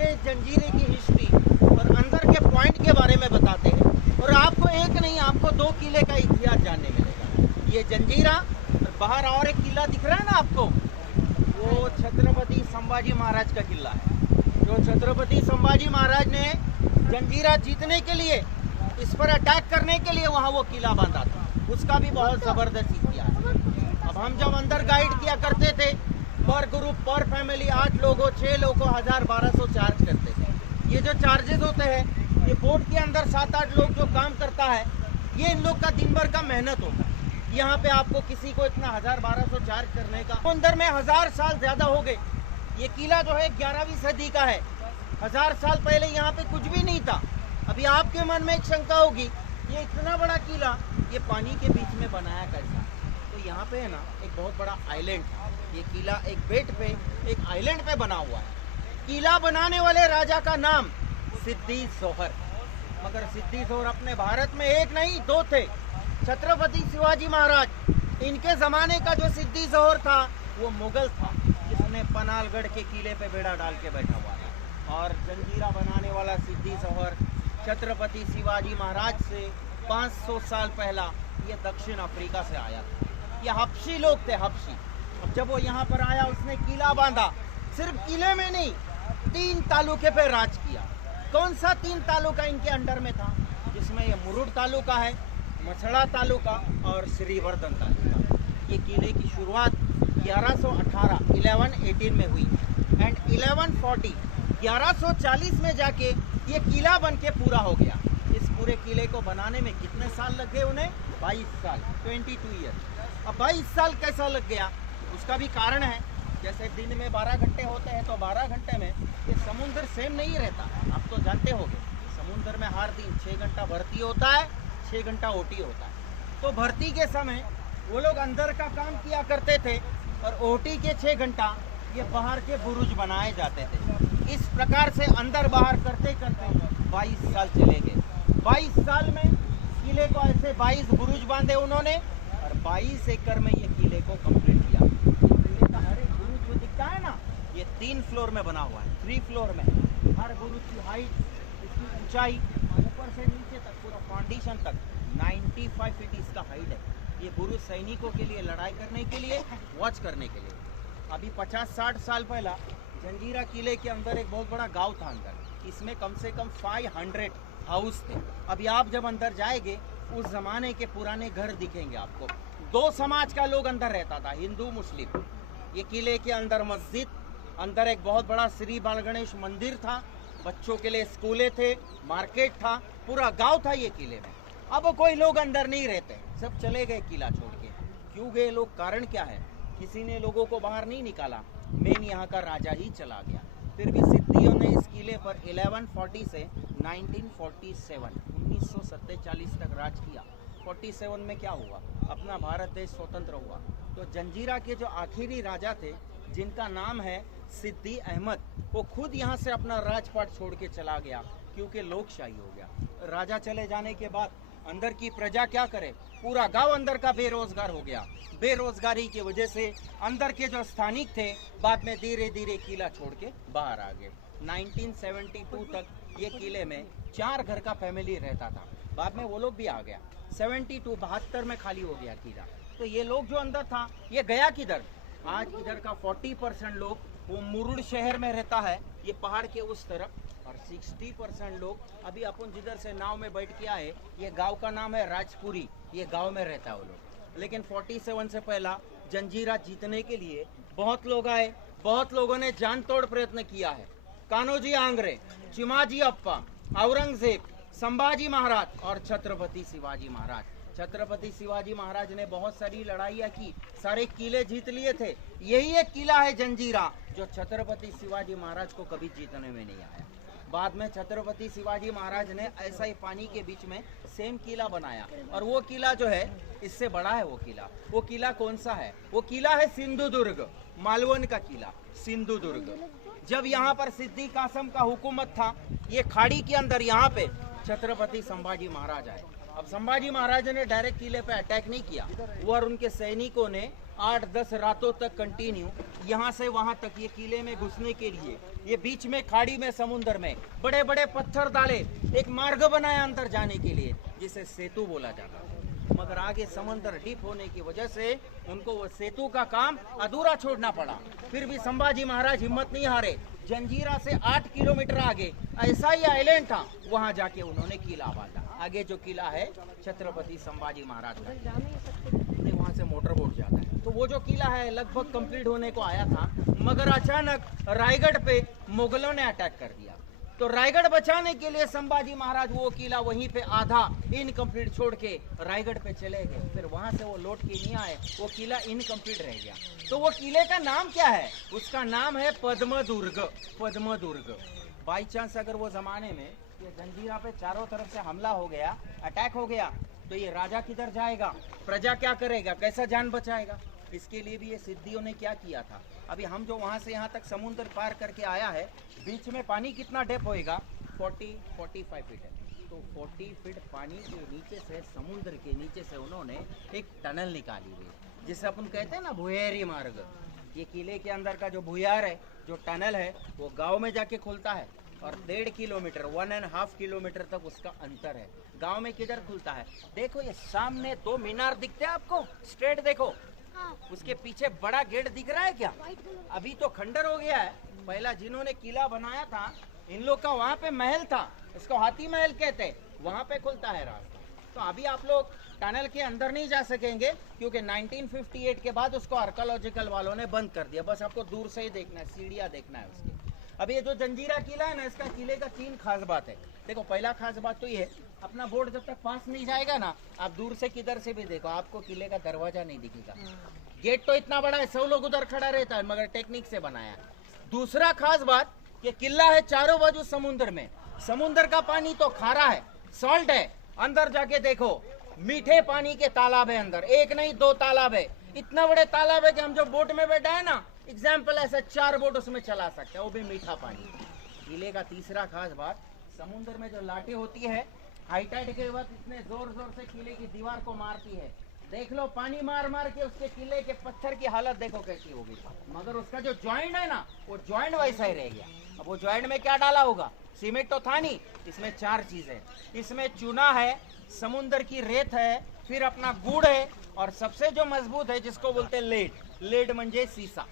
पूरे जंजीरे की हिस्ट्री और अंदर के पॉइंट के बारे में बताते हैं। और आपको एक नहीं, आपको 2 किले का इतिहास जानने मिलेगा। ये जंजीरा और बाहर और एक किला दिख रहा है ना आपको, वो छत्रपति संभाजी महाराज का किला है। जो छत्रपति संभाजी महाराज ने जंजीरा जीतने के लिए, इस पर अटैक करने के लिए वहाँ वो किला बांधा था, उसका भी बहुत ज़बरदस्त इतिहास है। अब हम जब अंदर गाइड किया करते थे, पर ग्रुप पर फैमिली 8 लोगों 6 लोगों 1200 चार्ज करते थे। ये जो चार्जेस होते हैं, ये बोट के अंदर 7-8 लोग जो काम करता है, ये इन लोग का दिन भर का मेहनत होता है। यहाँ पे आपको किसी को इतना 1200 चार्ज करने का, अंदर में 1000 साल ज़्यादा हो गए। ये किला जो है 11वीं सदी का है। 1000 साल पहले यहाँ पे कुछ भी नहीं था। अभी आपके मन में एक शंका होगी, ये इतना बड़ा किला ये पानी के बीच में बनाया कैसा? तो यहाँ पे है ना एक बहुत बड़ा आइलैंड है। ये किला एक बेट पे, एक आइलैंड पे बना हुआ है। किला बनाने वाले राजा का नाम सिद्दी जोहर। मगर सिद्दी जोहर अपने भारत में एक नहीं 2 थे। छत्रपति शिवाजी महाराज, इनके ज़माने का जो सिद्दी जोहर था वो मुगल था, जिसने पनालगढ़ के किले पे बेड़ा डाल के बैठा हुआ था। और जंजीरा बनाने वाला सिद्दी जोहर छत्रपति शिवाजी महाराज से 500 साल पहला ये दक्षिण अफ्रीका से आया था। ये हबशी लोग थे, हबशी। अब जब वो यहाँ पर आया, उसने किला बांधा। सिर्फ किले में नहीं, 3 तालुके पे राज किया। कौन सा 3 तालुका इनके अंडर में था? जिसमें ये मुरुड तालुका है, मछड़ा तालुका और श्रीवर्धन तालुका। ये किले की शुरुआत 1118 में हुई एंड 1140 में जाके ये किला बन के पूरा हो गया। इस पूरे किले को बनाने में कितने साल लग गए उन्हें? 22 साल, 22 ईयर। अब 22 साल कैसा लग गया, उसका भी कारण है। जैसे दिन में 12 घंटे होते हैं, तो 12 घंटे में ये समुद्र सेम नहीं रहता। आप तो जानते होंगे, समुद्र में हर दिन 6 घंटा भर्ती होता है, 6 घंटा ओटी होता है। तो भर्ती के समय वो लोग अंदर का काम किया करते थे और ओटी के 6 घंटा ये बाहर के बुरुज बनाए जाते थे। इस प्रकार से अंदर बाहर करते करते 22 साल चले गए। 22 साल में किले को ऐसे 22 बुरुज बांधे उन्होंने और 22 एकड़ में ये किले को कंप्लीट किया। किले का हर एक बुरुज जो दिखता है ना, ये 3 फ्लोर में बना हुआ है, 3 फ्लोर में। हर बुरुज की हाइट, इसकी ऊंचाई ऊपर से नीचे तक पूरा फाउंडेशन तक 95 फीट इसका हाइट है। ये बुरुज सैनिकों के लिए, लड़ाई करने के लिए, वॉच करने के लिए। अभी 50-60 साल पहला जंजीरा किले के अंदर एक बहुत बड़ा गांव था अंदर। इसमें कम से कम 500 हाउस थे। अभी आप जब अंदर जाएंगे, उस जमाने के पुराने घर दिखेंगे आपको। 2 समाज का लोग अंदर रहता था, हिंदू मुस्लिम। ये किले के अंदर मस्जिद, अंदर एक बहुत बड़ा श्री बाल गणेश मंदिर था, बच्चों के लिए स्कूलें थे, मार्केट था, पूरा गांव था ये किले में। अब कोई लोग अंदर नहीं रहते, सब चले गए किला छोड़ के। क्यों गए लोग, कारण क्या है? किसी ने लोगों को बाहर नहीं निकाला, मेन यहाँ का राजा ही चला गया। फिर भी सिद्धियों ने इस किले पर 1140 से 1947 तक राज किया। 47 में क्या हुआ? अपना भारत देश स्वतंत्र हुआ। तो जंजीरा के जो आखिरी राजा थे, जिनका नाम है सिद्दी अहमद, वो खुद यहाँ से अपना राजपाट छोड़ के चला गया, क्योंकि लोकशाही हो गया। राजा चले जाने के बाद अंदर की प्रजा क्या करे? पूरा गांव अंदर का बेरोजगार हो गया। बेरोजगारी की वजह से अंदर के जो स्थानिक थे, बाद में धीरे धीरे किला छोड़ के बाहर आ गए। 1972 तक ये किले में 4 घर का फैमिली रहता था। बाद में वो लोग भी आ गया। 72 में खाली हो गया किला। तो ये लोग जो अंदर था, ये गया किधर? आज इधर का 40% लोग वो मुरुड शहर में रहता है, ये पहाड़ के उस तरफ, और 60% लोग अभी अपन जिधर से नाव में बैठ के आए, ये गांव का नाम है राजपुरी, ये गांव में रहता है वो लोग। लेकिन 47 से पहला जंजीरा जीतने के लिए बहुत लोग आए, बहुत लोगों ने जान तोड़ प्रयत्न किया है। कान्होजी आंग्रे, चिमाजी अप्पा, औरंगजेब, संभाजी महाराज और छत्रपति शिवाजी महाराज। छत्रपति शिवाजी महाराज ने बहुत सारी लड़ाइयाँ की, सारे किले जीत लिए थे। यही एक किला है जंजीरा जो छत्रपति शिवाजी महाराज को कभी जीतने में नहीं आया। बाद में छत्रपति शिवाजी महाराज ने ऐसा ही पानी के बीच में सेम किला बनाया, और वो किला जो है इससे बड़ा है। वो किला कौन सा है? वो किला है सिंधुदुर्ग, मालवन का किला सिंधुदुर्ग। जब यहाँ पर सिद्दी कासम का हुकूमत था, ये खाड़ी के अंदर यहाँ पे छत्रपति संभाजी महाराज आए। अब संभाजी महाराज ने डायरेक्ट किले पे अटैक नहीं किया, वो और उनके सैनिकों ने 8-10 रातों तक कंटिन्यू यहाँ से वहां तक ये किले में घुसने के लिए ये बीच में खाड़ी में समुद्र में बड़े बड़े पत्थर डाले, एक मार्ग बनाया अंदर जाने के लिए जिसे सेतु बोला जाता है। मगर आगे समुद्र डीप होने की वजह से उनको वो सेतु का काम अधूरा छोड़ना पड़ा। फिर भी संभाजी महाराज हिम्मत नहीं हारे, जंजीरा से 8 किलोमीटर आगे ऐसा ही आइलैंड था, वहां जाके उन्होंने किला बांधा। आगे जो किला है छत्रपति संभाजी महाराज का, वहां से मोटर बोट जाता है। तो वो जो किला है लगभग कंप्लीट होने को आया था, मगर अचानक रायगढ़ पे मुगलों ने अटैक कर दिया। तो रायगढ़ बचाने के लिए संभाजी महाराज वो किला वहीं पे आधा इनकम्प्लीट छोड़ के रायगढ़ पे चले गए। फिर वहां से वो लौट के नहीं आए, वो किला इनकम्प्लीट रह गया। तो वो किले का नाम क्या है? उसका नाम है पद्मदुर्ग। पद्मदुर्ग। बाई चांस अगर वो जमाने में ये जंजीरा पे चारों तरफ से हमला हो गया, अटैक हो गया, तो ये राजा किधर जाएगा, प्रजा क्या करेगा, कैसा जान बचाएगा? इसके लिए भी ये सिद्धियों ने क्या किया था। अभी हम जो वहाँ से यहाँ तक समुद्र पार करके आया है, बीच में पानी कितना डेप होएगा? 40-45 फीट है। तो 40 फीट पानी के नीचे से, समुद्र के नीचे से उन्होंने एक टनल निकाली हुई, जिसे अपन कहते हैं ना भुयारी मार्ग। ये किले के अंदर का जो भुयार है, जो टनल है, वो गांव में जाके खुलता है और 1.5 किलोमीटर 1.5 किलोमीटर तक उसका अंतर है। गांव में किधर खुलता है? देखो ये सामने 2 मीनार दिखते हैं आपको, स्ट्रेट देखो। उसके पीछे बड़ा गेट दिख रहा है क्या? अभी तो खंडर हो गया है। पहला जिन्होंने किला बनाया था, इन लोग का वहाँ पे महल था, इसको हाथी महल कहते हैं, वहाँ पे खुलता है रास्ता। तो अभी आप लोग टनल के अंदर नहीं जा सकेंगे, क्योंकि 1958 के बाद उसको आर्कियोलॉजिकल वालों ने बंद कर दिया। बस आपको दूर से ही देखना है, सीढ़ियाँ देखना है उसकी। अभी ये जो जंजीरा किला है ना, इसका किले का 3 खास बात है। देखो, पहला खास बात तो ये है, अपना बोट जब तक पास नहीं जाएगा ना, आप दूर से किधर से भी देखो, आपको किले का दरवाजा नहीं दिखेगा। गेट तो इतना बड़ा है, 100 लोग उधर खड़ा रहता है, मगर टेक्निक से बनाया है। दूसरा खास बात, ये किला है चारों बाजू समुद्र में। समुद्र का पानी तो खारा है, सॉल्ट है। अंदर जाके देखो, मीठे पानी के तालाब है अंदर, 1 नहीं 2 तालाब है। इतना बड़े तालाब है कि हम जो बोट में बैठा है ना, एग्जाम्पल ऐसा 4 बोट उसमें चला सकते हैं, वो भी मीठा पानी। किले का तीसरा खास बात, समुद्र में जो लाटें होती है, हाई टाइड के वक्त इतने जोर जोर से किले की दीवार को मारती है। देख लो, पानी मार मार के उसके किले के पत्थर की हालत देखो कैसी होगी। मगर उसका जो जॉइंट है ना, वो जॉइंट वैसा ही रह गया। अब वो जॉइंट में क्या डाला होगा? सीमेंट तो था नहीं। इसमें 4 चीजें, इसमें चूना है, समुद्र की रेत है, फिर अपना गुड़ है, और सबसे जो मजबूत है जिसको बोलते हैं लेड। लेड म्हणजे सीसा।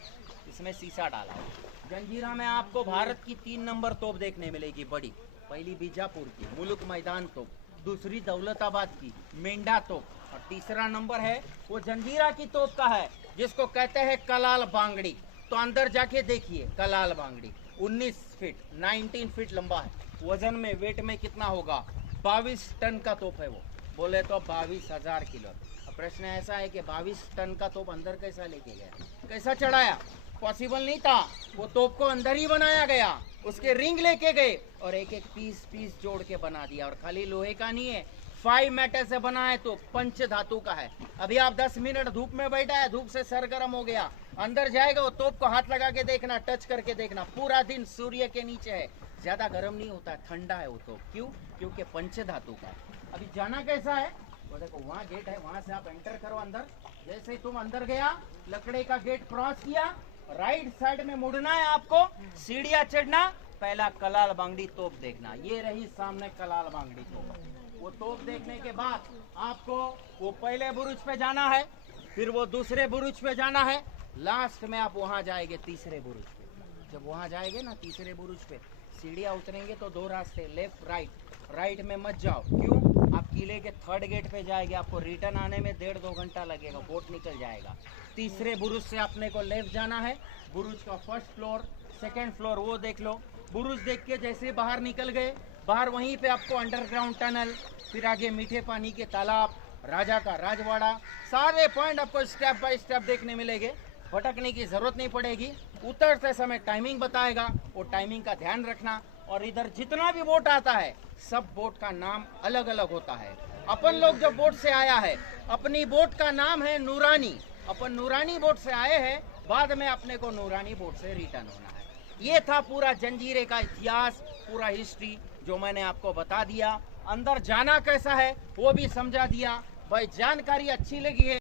इसमें सीसा डाला है। जंजीरा में आपको भारत की 3 नंबर तोप देखने मिलेगी बड़ी। पहली बीजापुर की मुलुक मैदान तोप, दूसरी दौलताबाद की मेंढा तोप, और तीसरा नंबर है वो जंजीरा की तोप का है, जिसको कहते हैं कलाल बांगड़ी। तो अंदर जाके देखिए, कलाल बांगड़ी 19 फीट 19 फीट लंबा है। वजन में, वेट में कितना होगा? 22 टन का तोप है वो। बोले तो 22,000 किलो। अब प्रश्न ऐसा है कि 22 टन का तोप अंदर कैसा लेके गया, कैसा चढ़ाया? पॉसिबल नहीं था। वो तोप को अंदर ही बनाया गया, उसके रिंग लेके गए और एक एक पीस जोड़ के बना दिया। और खाली लोहे का नहीं है, 5 मेटल से बना है, तो पंच धातु का है। अभी आप 10 मिनट धूप में बैठा है, धूप से सर गर्म हो गया, अंदर जाएगा, वो तोप को हाथ लगा के देखना, टच करके देखना, पूरा दिन सूर्य के नीचे है, ज्यादा गर्म नहीं होता, ठंडा है वो तोप। क्यों? क्योंकि पंच धातु का। अभी जाना कैसा है? वो देखो, वहाँ गेट है, वहां से आप एंटर करो अंदर। जैसे ही तुम अंदर गया, लकड़े का गेट क्रॉस किया, राइट साइड में मुड़ना है आपको, सीढ़ियां चढ़ना, पहला कलाल बांगड़ी तोप देखना। ये रही सामने कलाल बांगड़ी तोप। वो तोप देखने के बाद आपको वो पहले बुरुज पे जाना है, फिर वो दूसरे बुरुज पे जाना है, लास्ट में आप वहां जाएंगे तीसरे बुरुज पे। जब वहां जाएंगे ना तीसरे बुरुज पे, सीढ़ियां उतरेंगे तो 2 रास्ते, लेफ्ट राइट। राइट में मत जाओ। क्यों? आप किले के 3rd गेट पे जाएंगे, आपको रिटर्न आने में 1.5-2 घंटा लगेगा, बोट निकल जाएगा। तीसरे बुरुज से अपने को लेफ्ट जाना है। बुरुज का 1st फ्लोर 2nd फ्लोर वो देख लो। बुरुज देख के जैसे बाहर निकल गए, बाहर वहीं पे आपको अंडरग्राउंड टनल, फिर आगे मीठे पानी के तालाब, राजा का राजवाड़ा, सारे पॉइंट आपको स्टेप बाय स्टेप देखने मिलेंगे। भटकने की जरूरत नहीं पड़ेगी। उतरते समय टाइमिंग बताएगा, वो टाइमिंग का ध्यान रखना। और इधर जितना भी बोट आता है, सब बोट का नाम अलग अलग होता है। अपन लोग जो बोट से आया है, अपनी बोट का नाम है नूरानी। अपन नूरानी बोट से आए हैं, बाद में अपने को नूरानी बोट से रिटर्न होना है। ये था पूरा जंजीरे का इतिहास, पूरा हिस्ट्री जो मैंने आपको बता दिया। अंदर जाना कैसा है वो भी समझा दिया। भाई जानकारी अच्छी लगी है